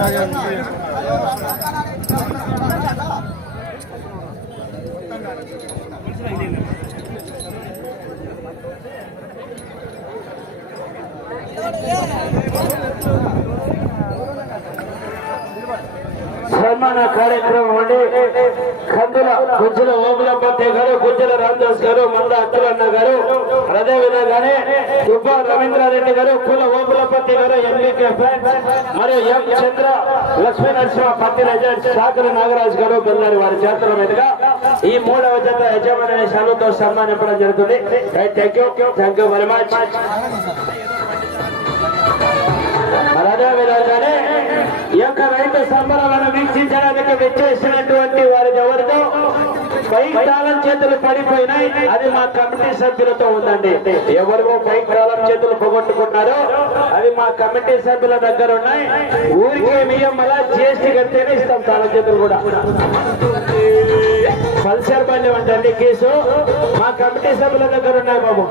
大家注意 సన్మాన కార్యక్రమం అండి. కందుల గుజ్జుల ఓబులపతి గారు గుజ్జుల రామదాస్ గారు మంద అఖిలన్న గారు. అదే విధంగానే దుబ్బా రవీంద్రారెడ్డి గారు కుల ఓబులపతి గారు ఎంబీకే ఫ్రెండ్స్ మరియు ఎం చంద్ర లక్ష్మీ నరసింహ పత్తి రజత్ సాగర నాగరాజు గారు బెల్లారి వారి చేతుల మీదుగా ఈ మూడవ జత యజమాని సెలవుతో సన్మానించడం జరుగుతుంది. Thank you thank you very much అదే విధంగానే యొక్క రైతు సంబరాలను వీక్షించడానికి విచ్చేసినటువంటి వారి ఎవరితో బైక్ తాళం చేతులు పడిపోయినాయి. అది మా కమిటీ సభ్యులతో ఉందండి. ఎవరికో బైక్ తాళం చేతులు పోగొట్టుకున్నారో అది మా కమిటీ సభ్యుల దగ్గర ఉన్నాయి. ఊరికే మియం అలా జిఎస్టీ కడితేనే ఇస్తాం తాళం చేతులు కూడా. పల్సర్ బండి ఉంటండి కేసు. మా కమిటీ సభ్యుల దగ్గర ఉన్నాయి బాబు,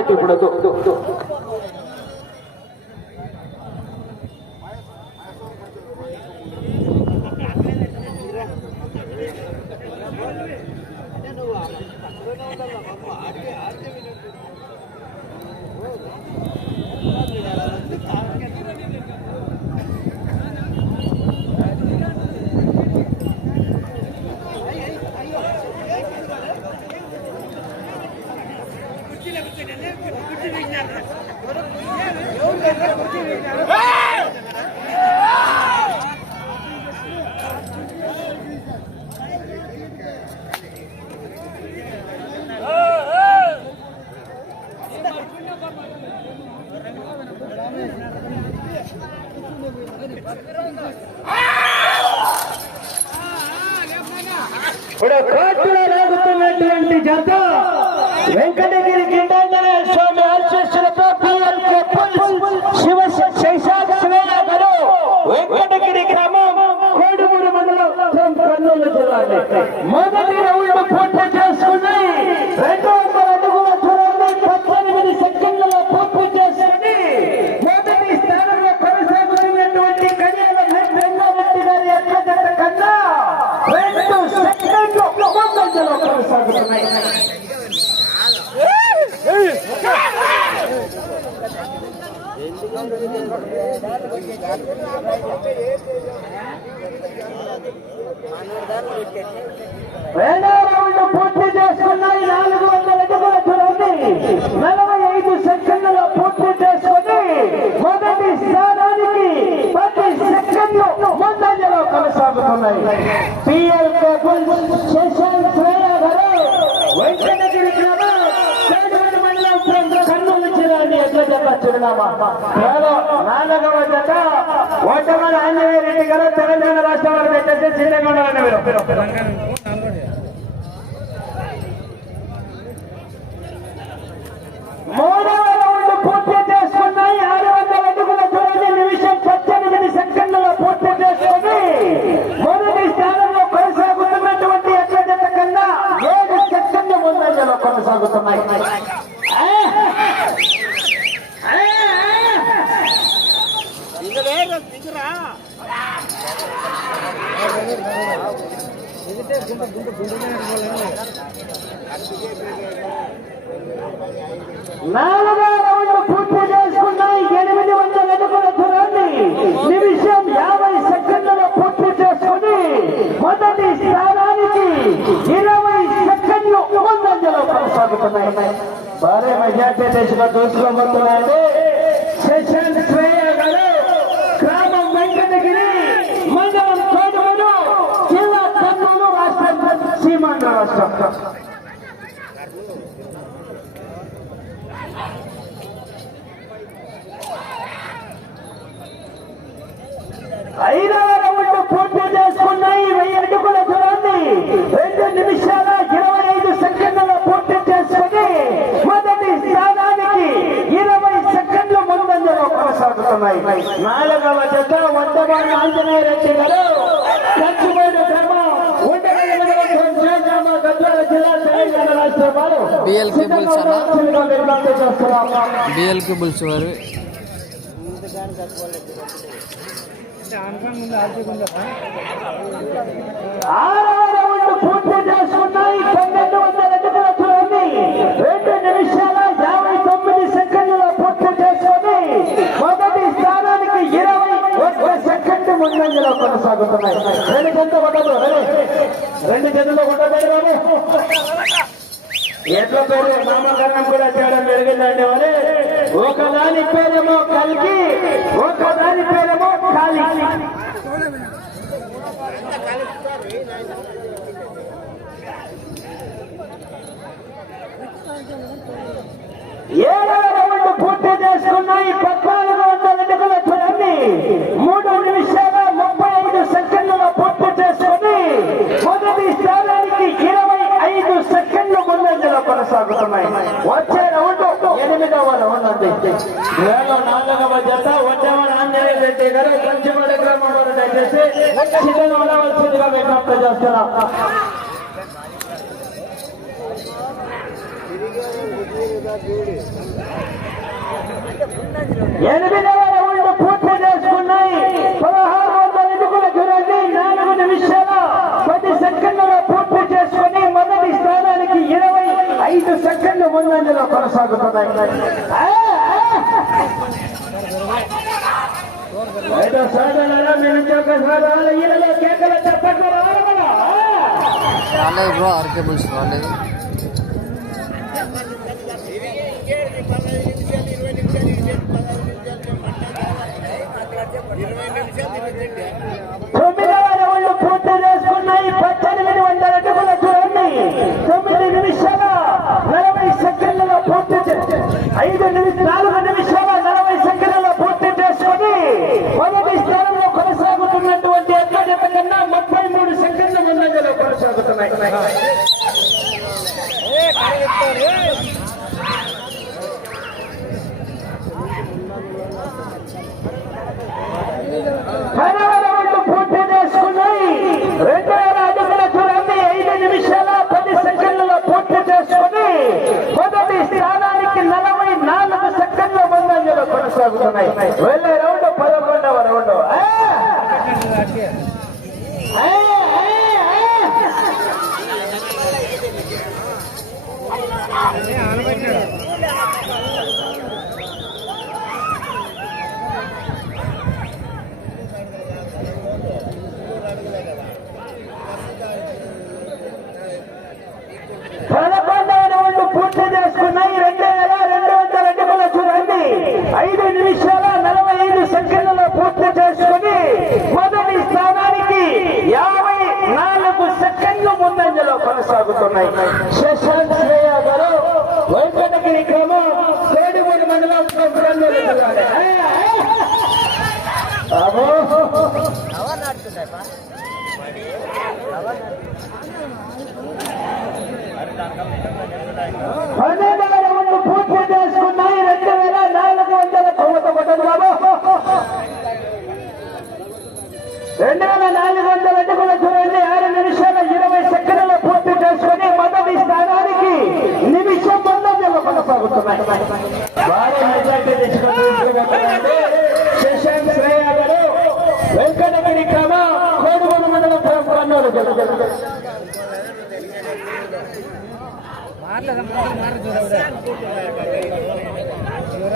ಮಾಡಬೇಕು ಕೊಡ್ತೀವಿ ಕೊಡ್ತೀವಿ రెండవ రౌండ్ పూర్తి చేసుకున్నాయి. నాలుగు వందల అడుగుల దూరాన్ని నలభై ఐదు సెకండ్లలో పూర్తి చేసుకుని మొదటి స్థానానికి పది సెకండ్లు ముందంజలో కొనసాగుతున్నాయి. పిఎల్కే శశాంక్ శ్రేయ గారు వెంకటగిరి గ్రామం మండలం కర్నూలు జిల్లాని ఎట్ల జత చిరునామా. నాలుగవ జత. ఓటమల ఆంజనేయ రెడ్డి గారు తెలంగాణ రాష్ట్రం వారు పెట్టేసి సిద్ధంగా ఉండాలని మీరు మూడవ రౌండ్ పూర్తి చేసుకున్నాయి ఆరు వందల అడుగుల దూరాన్ని నిమిషం పద్దెనిమిది సెకండ్లలో పూర్తి చేసుకుని మొదటి స్థానంలో కొనసాగుతున్నటువంటి ఎట్ల జత కన్నా ఏడు సెకండ్ల ముందంజలో కొనసాగుతున్నాయి ఆ! ఆ! నాలుగో రౌండ్ పూర్తి చేసుకున్నాయి ఎనిమిది వందల అడుగుల దూరాన్ని నిమిషం యాభై సెకండ్లలో పూర్తి చేసుకుని మొదటి స్థానానికి ఇరవై సెకండ్లు ముందంజలో కొనసాగుతున్నాయి భారీ మెజార్టీ దేశంలో దూసుకోబోతున్నాయండి శశాంత్ శ్రేయ గారు గ్రామం వెంకటగిరి మండలం కోడమూరు జిల్లా కర్నూలు రాష్ట్రం సీమాంధ్ర రాష్ట్రం ఐదవ నాలుగవ జత వంటవాడి ఆంజనేయ రెడ్డి గారు కంచుబోయిన గ్రామం ఉండగల మండలం, జనగామ, గద్వాల జిల్లా BL Cables అన్న? సిద్ధంగా విజ్ఞప్తి చేస్తున్నాం. బిఎల్ కేబుల్స్ వారు ఆరవ రౌండ్ పూర్తి చేసుకున్నాయి పన్నెండు వందల అడుగుల దూరాన్ని రెండు నిమిషాల యాభై తొమ్మిది సెకండ్ల పూర్తి చేసుకొని మొదటి స్థానానికి ఇరవై ఒక్క సెకండ్ ముందంజలో కొనసాగుతున్నాయి. రెండు జంట ఉండదు రెండు. జంటలు ఉండదు ఎట్ల పేరు నామకరణం కూడా చేయడం జరిగిందండి మరి. ఒకదాని పేరేమో కలిగి ఒకదాని పేరేమో కాలి ఏడవ రౌండ్ పూర్తి చేసుకున్నాయి. పద్నాలుగు వందల అడుగుల కొనసాగుతున్నాయి వచ్చే రౌండ్ ఎనిమిదవ రౌండ్ అండి. నాలుగవ జత వచ్చేవాడు ఆంజనేయ రెడ్డి గారు పంచమడ గ్రామం వారు దయచేసి చిన్న ఉండవలసిందిగా విజ్ఞప్తి చేస్తున్నాం. ఎనిమిదవ రౌండ్ పూర్తి చేసుకున్నాయి. పదహారు వందల దూరాన్ని నాలుగు నిమిషాల పది సెకండ్లలో పూర్తి చేసుకుని మొదటి స్థానానికి ఇరవై ఐదు సెకండ్లు ముందంజలో కొనసాగుతున్నాయి ఆ, ఆ. ఐదో సాధనాల మీ నుంచి ఒక సాధనాల ఈలలో కేకల చెప్పట్లు రావాలా? రాలేదు బ్రో ఆర్ కేబుల్స్ రాలేదు. Tá పూర్తి చేసుకున్నాయి రెండు వేల నాలుగు వందల తొంభై ఒకటి బాబు రెండు వేల నాలుగు వందల అడుగుల ಮಾರ್ಲ ಮಾರ್ಲ ಜೋರ ಜೋರ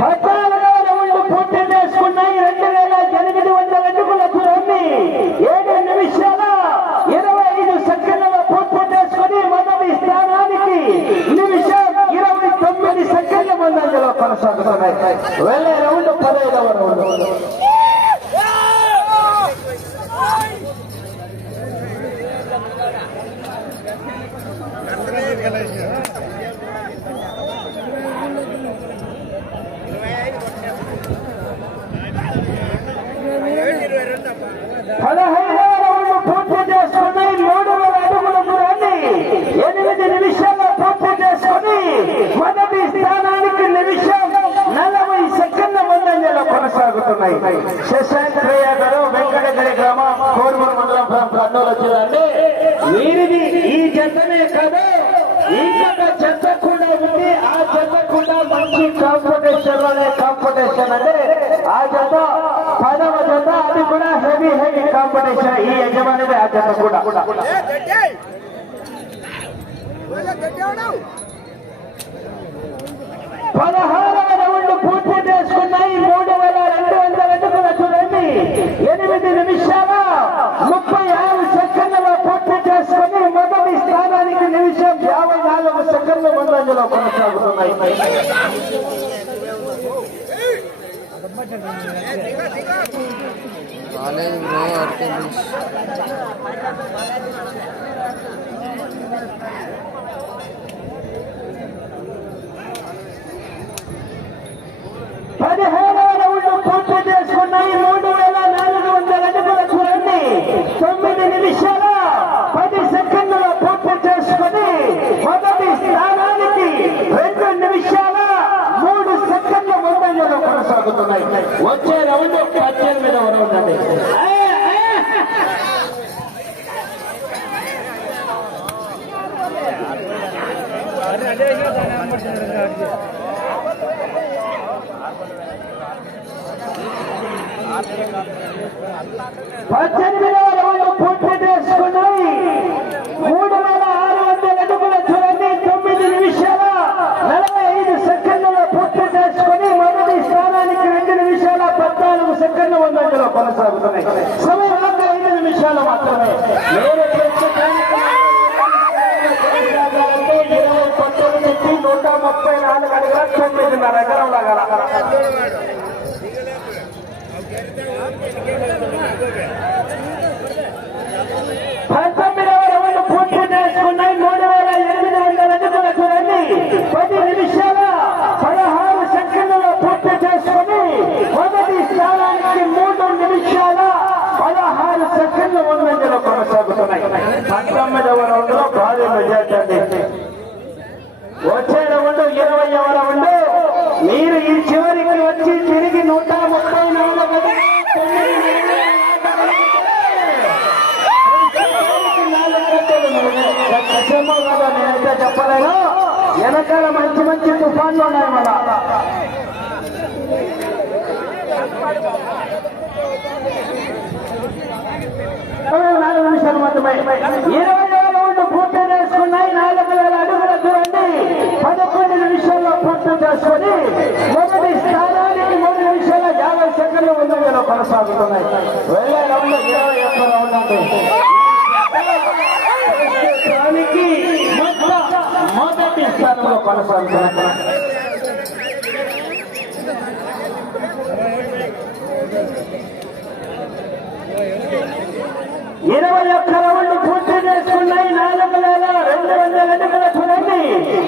పద్నాలుగవ రౌండ్ పూర్తి చేసుకున్నాయి. రెండు వేల ఎనిమిది వందల అడుగుల దూరాన్ని. ఏడు నిమిషాల ఇరవై ఐదు సెకండ్ల పూర్తి చేసుకుని మొదటి స్థానానికి నిమిషం ఇరవై తొమ్మిది సెకండ్ల ముందంజలో కొనసాగుతున్నాయి. వెళ్ళే రౌండ్ పదహైదవ రౌండ్ పదహైదవ రౌండ్ పూర్తి చేసుకుని మూడు వేల అడుగుల దూరాన్ని ఎనిమిది నిమిషాల్లో పూర్తి చేసుకుని మొదటి స్థానానికి నిమిషం నలభై సెకండ్ల ముందంజలో కొనసాగుతున్నాయి శశాంక్రయ్య గారు వెంకటగిరి గ్రామం కోరుమూరు మండలం కర్నూలు జిల్లాండి వీరిది ఈ జతనే కాదు ఇంకొక జత కూడా ఉంది ఆ జత కూడా మంచి కాంపిటీషన్లోనే కాంపిటీషన్ అంటే ఆ జత పదవ జత అది కూడా హెవీ హెవీ కాంపిటీషన్ ఈ యజమానిది ఆ జత కూడా. పదహారవ రౌండ్ పూర్తి చేసుకున్నాయి. మూడు వేల రెండు వందల అడుగుల చూడండి ఎనిమిది నిమిషాల ముప్పై ఆరు సెకండ్లలో పూర్తి చేసుకుని మొదటి స్థానానికి నిమిషం యాభై నాలుగు సెకండ్ల ముందంజలో కొనసాగుతున్నాయి. రాలేదు బ్రో ఆర్కే బుల్స్ పదిహేడవ రౌండ్ పూర్తి చేసుకున్నాయి మూడు వేల నాలుగు వందల అడుగుల చూడండి తొమ్మిది నిమిషాల పది సెకండ్ల పూర్తి చేసుకుని మొదటి స్థానానికి రెండు నిమిషాల మూడు సెకండ్ల ముందంజలో కొనసాగుతున్నాయి వచ్చే రౌండ్ పద్దెనిమిదవ రౌండ్ అండి పద్దెనిమిదవ రౌండ్ పూర్తి చేసుకున్నాయి మూడు వేల ఆరు వందల అడుగుల చూడండి తొమ్మిది నిమిషాల నలభై ఐదు సెకండ్లలో పూర్తి చేసుకుని మొదటి స్థానానికి రెండు నిమిషాల పద్నాలుగు సెకండ్ల కొనసాగుతున్నాయి. సమయం ఐదు నిమిషాలు మాత్రమే. ముప్పై నాలుగు అడుగుల తొమ్మిదిన్నర ఎకరం లాగా పంతొమ్మిదవ రౌండ్ పూర్తి చేసుకున్నాయి మూడు వేల ఎనిమిది వందల అడుగుల చూడండి పది నిమిషాల పదహారు సెకండ్లలో పూర్తి చేసుకుని మొదటి స్థానానికి మూడు నిమిషాల పదహారు సెకండ్ల ముందంజలో కొనసాగుతున్నాయి పంతొమ్మిదవ రౌండ్లో భారీ మెజార్టీ అండి వచ్చే రౌండ్ ఇరవైవ రౌండ్ మీరు ఈ చివరికి వచ్చి తిరిగి నూట ముప్పై నాలుగు అడుగులు, తొమ్మిది నేనైతే చెప్పలేను వెనకాల మంచి మంచి తుఫాన్లు ఉన్నాయి మన నాలుగు నిమిషాలు మాత్రమే. ఇరవై రౌండ్ పూర్తి చేసుకున్నాయి. నాలుగు వేల అడుగుల చూడండి పదకొండు నిమిషాల్లో పూర్తి చేసుకొని మొదటి స్థానానికి మూడు నిమిషాల యాభై సెకండ్లు ముందుగా కొనసాగుతున్నాయి. వెళ్ళే రౌండ్ ఇరవై ఒక్క రౌండ్ మొదట స్థానంలో కొనసాగుతున్నారు ఇరవై ఒక్క రౌండ్ పూర్తి చేసుకున్నాయి నాలుగు వేల రెండు వందల అడుగుల చూడండి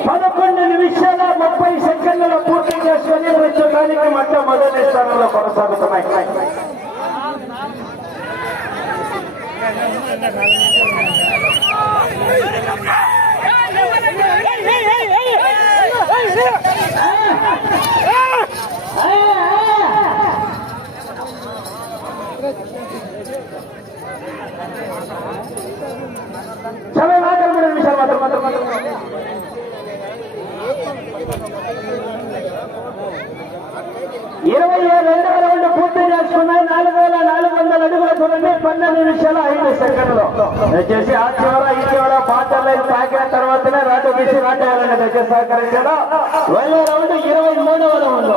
పదకొండు నిమిషాల ముప్పై సెకండ్లలో పూర్తి చేసుకుని మొదటి స్థానంలో కొనసాగుతున్నాయి సమయం మాత్రం మూడు నిమిషాలు మాత్రం మాత్రం మాత్రం. ఇరవై రెండవ రౌండ్ పూర్తి చేసుకున్నాయి. నాలుగు వేల నాలుగు వందల అడుగుల చూడండి పన్నెండు నిమిషాలు ఐదు సెకండ్లు. దయచేసి ఆ చివర ఈ చివర పాటలు తాకిన తర్వాతనే రాటు బీసీ రాటేయాలని దయచేసి సహకరించారు వెళ్ళే రౌండ్ ఇరవై మూడవ రౌండ్.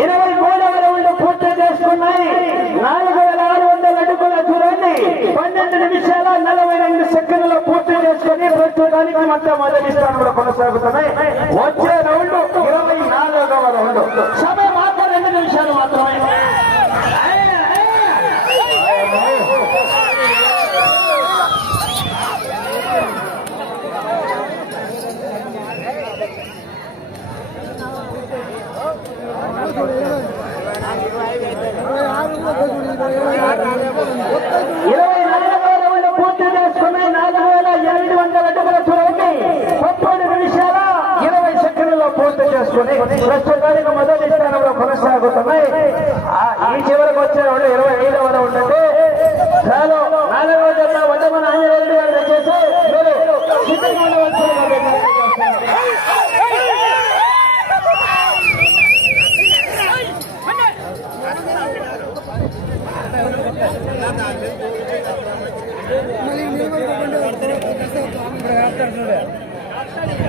ఇరవై మూడవ రౌండ్ పూర్తి చేసుకున్నాయి. నాలుగు వేల ఆరు వందల అడుగుల చూడండి పన్నెండు నిమిషాల నలభై రెండు సెకండ్లు పూర్తి చేసుకుని ప్రస్తుతానికి మొత్తం మొదటి స్థానంలో కొనసాగుతున్నాయి. వచ్చే రౌండ్ ఇరవై నాలుగవ రౌండ్. సమయం మాత్రం రెండు నిమిషాలు మాత్రం ఇరవై పూర్తి చేసుకున్నాయి నాలుగు వేల ఎనిమిది వందల అడుగుల చూడండి నిమిషాల ఇరవై సెకండ్లలో పూర్తి చేసుకుని ప్రస్తుతానికి మొదటి స్థానంలో కొనసాగుతున్నాయి ఈ చివరికి వచ్చే రౌండ్ ఇరవై ఐదవ రౌండ్ నాలుగవ వడ్డమన ఆంజనేయుడు గారు దయచేసి మీరు సిద్ధంగా ఉండవలసిందిగా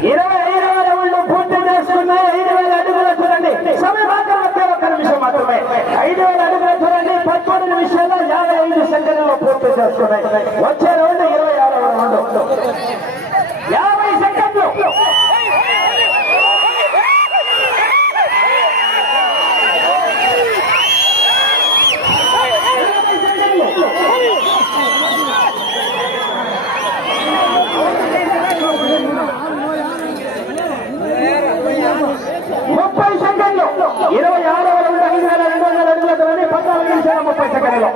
ఇరవై ఐదవ రౌండ్లు పూర్తి చేసుకున్నాయి. ఐదు వేల అడుగుల చూడండి సమయం మాత్రం ఒకే ఒక్క నిమిషం మాత్రమే. ఐదు వేల అడుగుల చూడండి పదకొండు నిమిషాల్లో యాభై ఐదు సెకండ్లలో పూర్తి చేసుకున్నాయి. వచ్చే రౌండ్ ఇరవై ఆరవ రౌండ్ యాభై సెకండ్లు యాభై సెకండ్లు. ముప్పై సెకండ్లు ఇరవై ఆరవ రౌండ్ ఐదు వేల రెండు వందల అడుగుల దూరాన్ని పద్నాలుగు నిమిషాల ముప్పై సెకండ్లు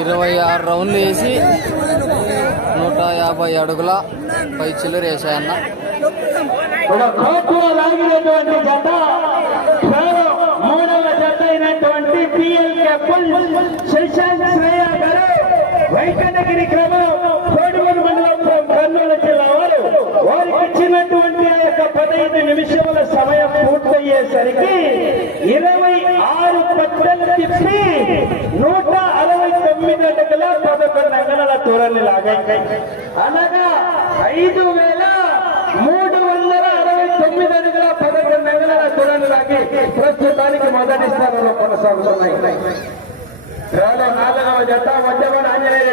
ఇరవై ఆరు రౌండ్లు వేసి నూట యాభై అడుగుల పై చిల్లర వేసాయన్న. ఒక కోర్టులో లాగినటువంటి జత మూడవ జత అయినటువంటి పిఎల్కే పుల్ శశాంక్ శ్రేయ గారు. వెంకటగిరి క్రమం కోడిమూరు మండలం కర్నూలు జిల్లా వారు. వారికి ఇచ్చినటువంటి ఆ యొక్క పదహైదు నిమిషముల సమయం పూర్తయ్యేసరికి ఇరవై ఆరు పట్టలు తిప్పి నూట అరవై తొమ్మిది అడుగుల పదకొండు అంగనల దూరాన్ని లాగా అనగా ఐదు వేల మూడు వందల అరవై తొమ్మిది అడుగుల పదకొండు అంగళాల దూరాన్ని ప్రస్తుతానికి మొదటి స్థానంలో కొనసాగుతున్నాయి. నాలుగవ జత వడ్డవన్ ఆంజనేయ రెడ్డి.